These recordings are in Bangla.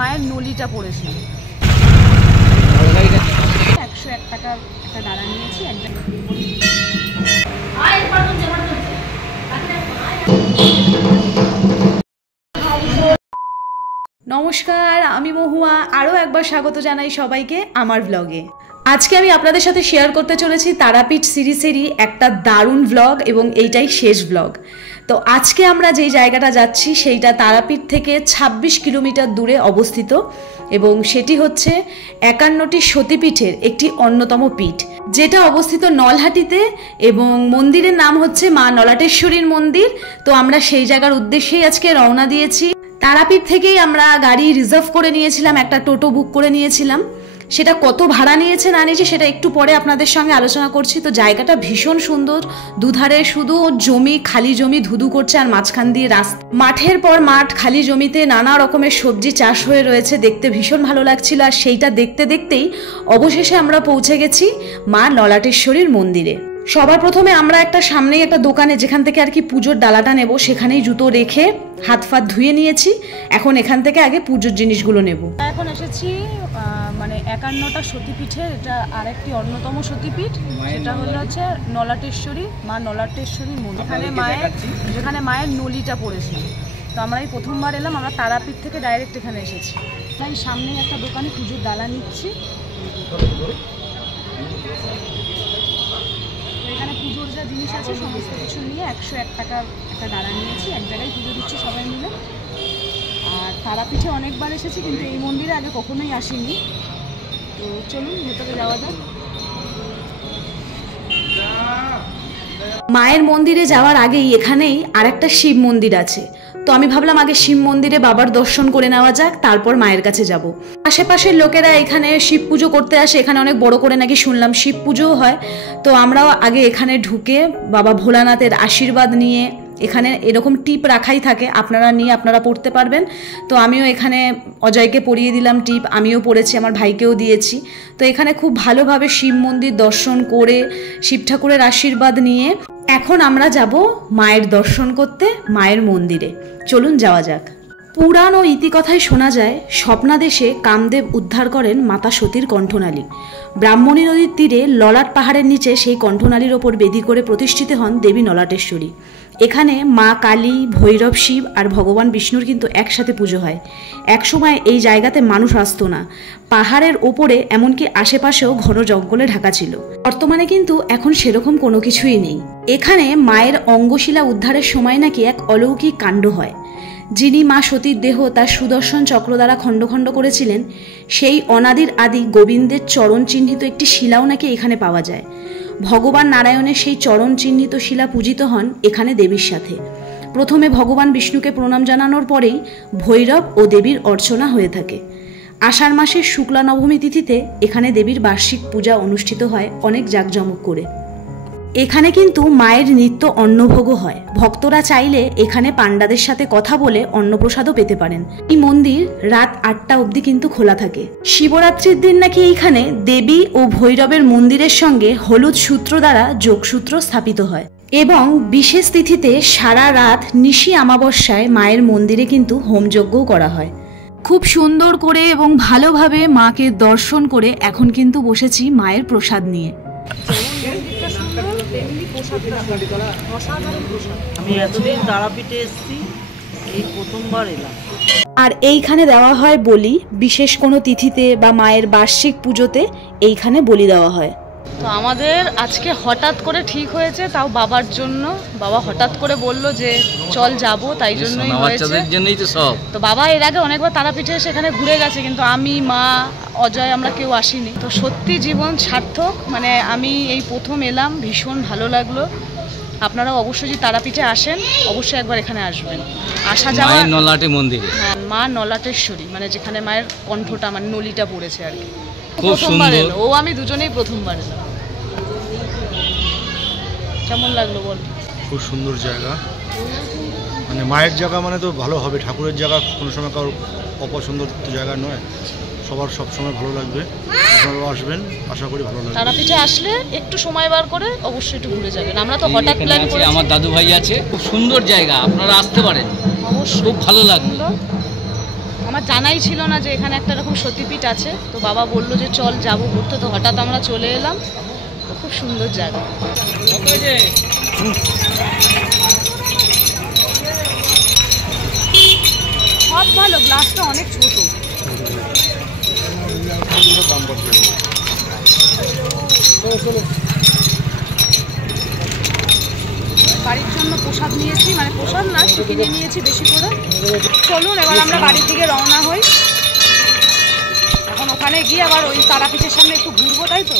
মায়ের নলিটা পড়েছিল। 101 টাকার একটা ডালা নিয়েছি। নমস্কার, আমি মহুয়া। আরও একবার স্বাগত জানাই সবাইকে আমার ব্লগে। আজকে আমি আপনাদের সাথে শেয়ার করতে চলেছি তারাপীঠ সিরিজেরই একটা দারুণ ব্লগ এবং এইটাই শেষ ব্লগ। তো আজকে আমরা যেই জায়গাটা যাচ্ছি সেইটা তারাপীঠ থেকে 26 কিলোমিটার দূরে অবস্থিত এবং সেটি হচ্ছে 51টি সতীপীঠের একটি অন্যতম পীঠ, যেটা অবস্থিত নলহাটিতে এবং মন্দিরের নাম হচ্ছে মা নলাটেশ্বরীর মন্দির। তো আমরা সেই জায়গার উদ্দেশ্যেই আজকে রওনা দিয়েছি। তারাপীঠ থেকেই আমরা গাড়ি রিজার্ভ করে নিয়েছিলাম, একটা টোটো বুক করে নিয়েছিলাম। সেটা কত ভাড়া নিয়েছে না নিয়েছে সেটা একটু পরে আপনাদের সঙ্গে আলোচনা করছি। তো জায়গাটা ভীষণ সুন্দর, দুধারে শুধু জমি, খালি জমি ধুধু করছে আর মাঝখান দিয়ে রাস্তা, মাঠের পর মাঠ, খালি জমিতে নানা রকমের সবজি চাষ হয়ে রয়েছে, দেখতে ভীষণ ভালো লাগছিল। আর সেইটা দেখতে দেখতেই অবশেষে আমরা পৌঁছে গেছি মা নলাটেশ্বরীর মন্দিরে। সবার প্রথমে আমরা একটা সামনেই একটা দোকানে, যেখান থেকে আর কি পুজোর ডালাটা নেব, সেখানেই জুতো রেখে হাত ফাত ধুয়ে নিয়েছি। এখন এখান থেকে আগে পুজোর জিনিসগুলো নেব। এখন এসেছি মানে 51টা সতীপীঠের এটা আরেকটি অন্যতম সতীপীঠ, সেটা হচ্ছে নলাটেশ্বরী, মা নলাটেশ্বরীর মন্দির। যেখানে মায়ের নলিটা পড়েছিল। তো আমরা এই প্রথমবার এলাম, আমরা তারাপীঠ থেকে ডাইরেক্ট এখানে এসেছি। তাই সামনেই একটা দোকানে পুজোর ডালা নিচ্ছি। এখানে পুজোর যা জিনিস আছে সমস্ত কিছু নিয়ে 101 টাকার একটা ডালা নিয়েছি। এক জায়গায় পুজো দিচ্ছি সবাই মিলে। আর তারাপীঠে অনেকবার এসেছি কিন্তু এই মন্দিরে আগে কখনোই আসিনি। তো চলুন ভেতরে যাওয়া যাক। মায়ের মন্দিরে যাওয়ার আগেই এখানেই আরেকটা শিব মন্দির আছে। তো আমি ভাবলাম আগে শিব মন্দিরে বাবার দর্শন করে নেওয়া যাক, তারপর মায়ের কাছে যাব। আশেপাশের লোকেরা এখানে শিব পুজো করতে আসে, এখানে অনেক বড় করে নাকি শুনলাম শিব পুজোও হয়। তো আমরাও আগে এখানে ঢুকে বাবা ভোলানাথের আশীর্বাদ নিয়ে, এখানে এরকম টিপ রাখাই থাকে, আপনারা পড়তে পারবেন। তো আমিও এখানে অজয়কে পরিয়ে দিলাম টিপ, আমিও পড়েছি, আমার ভাইকেও দিয়েছি। তো এখানে খুব ভালোভাবে শিব মন্দির দর্শন করে শিব ঠাকুরের আশীর্বাদ নিয়ে এখন আমরা যাব মায়ের দর্শন করতে মায়ের মন্দিরে। চলুন যাওয়া যাক। পুরাণ ও ইতিকথায় শোনা যায় স্বপ্নাদেশে কামদেব উদ্ধার করেন মাতা সতীর কণ্ঠনালী। ব্রাহ্মণী নদীর তীরে ললাট পাহাড়ের নিচে সেই কণ্ঠনালীর ওপর বেদি করে প্রতিষ্ঠিত হন দেবী নলাটেশ্বরী। এখানে মা কালী, ভৈরব শিব আর ভগবান বিষ্ণুর কিন্তু একসাথে পুজো হয়। একসময় এই জায়গাতে মানুষ আসতো না, পাহাড়ের ওপরে এমনকি আশেপাশেও ঘন জঙ্গলে ঢাকা ছিল। বর্তমানে কিন্তু এখন সেরকম কোনো কিছুই নেই। এখানে মায়ের অঙ্গশিলা উদ্ধারের সময় নাকি এক অলৌকিক কাণ্ড হয়। যিনি মা সতীর দেহ তার সুদর্শন চক্র দ্বারা খণ্ড খণ্ড করেছিলেন, সেই অনাদির আদি গোবিন্দের চরণ চিহ্নিত একটি শিলাও নাকি এখানে পাওয়া যায়। ভগবান নারায়ণের সেই চরণ চিহ্নিত শিলা পূজিত হন এখানে দেবীর সাথে। প্রথমে ভগবান বিষ্ণুকে প্রণাম জানানোর পরেই ভৈরব ও দেবীর অর্চনা হয়ে থাকে। আষাঢ় মাসের শুক্লা নবমী তিথিতে এখানে দেবীর বার্ষিক পূজা অনুষ্ঠিত হয় অনেক জাঁকজমক করে। এখানে কিন্তু মায়ের নিত্য অন্নভোগও হয়। ভক্তরা চাইলে এখানে পাণ্ডাদের সাথে কথা বলে অন্নপ্রসাদও পেতে পারেন। এই মন্দির রাত 8টা অবধি কিন্তু খোলা থাকে। শিবরাত্রির দিন নাকি এইখানে দেবী ও ভৈরবের মন্দিরের সঙ্গে হলুদ সূত্র দ্বারা যোগসূত্র স্থাপিত হয় এবং বিশেষ তিথিতে সারা রাত নিশি অমাবস্যায় মায়ের মন্দিরে কিন্তু হোমযজ্ঞও করা হয়। খুব সুন্দর করে এবং ভালোভাবে মাকে দর্শন করে এখন কিন্তু বসেছি মায়ের প্রসাদ নিয়ে। আমি এতদিন তারাপীঠে এসেছি, এই প্রথমবার এলাম। আর এইখানে দেওয়া হয় বলি, বিশেষ কোনো তিথিতে বা মায়ের বার্ষিক পুজোতে এইখানে বলি দেওয়া হয়। তো আমাদের আজকে হঠাৎ করে ঠিক হয়েছে, তাও বাবার জন্য। বাবা হঠাৎ করে বলল যে চল যাব, তাই জন্যই হয়েছে। তো বাবা এর আগে অনেকবার তারাপীঠে সেখানে ঘুরে গেছে, কিন্তু আমি, মা, অজয় আমরা কেউ আসিনি। তো সত্যি জীবন সার্থক, মানে আমি এই প্রথম এলাম, ভীষণ ভালো লাগলো। আপনারাও অবশ্যই যদি তারাপীঠে আসেন অবশ্যই একবার এখানে আসবেন। আসা যাওয়া নলাটে মন্দিরে, হ্যাঁ, মা নলাটেশ্বরী, মানে যেখানে মায়ের কণ্ঠটা মানে নলিটা পড়েছে আর কি। খুব সুন্দর। ও আমি দুজনেই প্রথমবার এলাম। কেমন লাগলো বল? খুব সুন্দর জায়গা, মানে মায়ের জায়গা মানে তো ভালো হবে, ঠাকুরের জায়গা কোনো সময় কারোর অপছন্দ জায়গা নয়, সবার সব সময় ভালো লাগবে। আপনারাও আসবেন, আশা করি ভালো লাগবে। তারাপীঠে আসলে একটু সময় বার করে অবশ্যই একটু ঘুরে যাবেন। আমরা তো হঠাৎ প্ল্যান করেছি। আমার দাদু ভাই আছে, খুব সুন্দর জায়গা, আপনারা আসতে পারেন, অবশ্যই খুব ভালো লাগলো। আমার জানাই ছিল না যে এখানে একটা এরকম সতীপীঠ আছে, তো বাবা বললো যে চল যাবো ঘুরতে, তো হঠাৎ আমরা চলে এলাম। তো খুব সুন্দর জায়গা। সব ভালো, গ্লাসটা অনেক ছোট। বাড়ির জন্য প্রসাদ নিয়েছি, মানে প্রসাদ না, কিনে নিয়েছি বেশি করে। চলুন এবার আমরা বাড়ির দিকে রওনা হই। এখন ওখানে গিয়ে আবার ওই তারাপীঠের সামনে একটু ঘুরবো, তাই তো?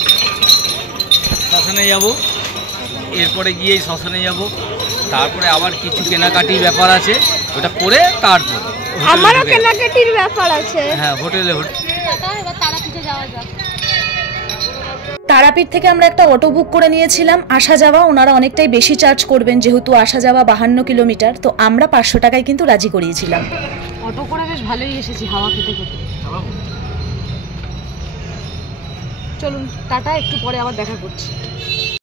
শ্মশানে যাব, এরপরে গিয়েই শ্মশানে যাব, তারপরে আবার কিছু কেনাকাটির ব্যাপার আছে, ওটা করে তারপর আমারও কেনাকাটির ব্যাপার আছে। হ্যাঁ, হোটেলে এবার তারাপীঠে যাওয়া যাক। তারাপীঠ থেকে আমরা একটা অটো বুক করে নিয়েছিলাম আসা যাওয়া। ওনারা অনেকটাই বেশি চার্জ করবেন, যেহেতু আসা যাওয়া 52 কিলোমিটার। তো আমরা 500 টাকায় কিন্তু রাজি করিয়েছিলাম। অটো করে বেশ ভালোই এসেছি, হাওয়া খেতে খেতে। চলুন টাটা, একটু পরে আবার দেখা করছি।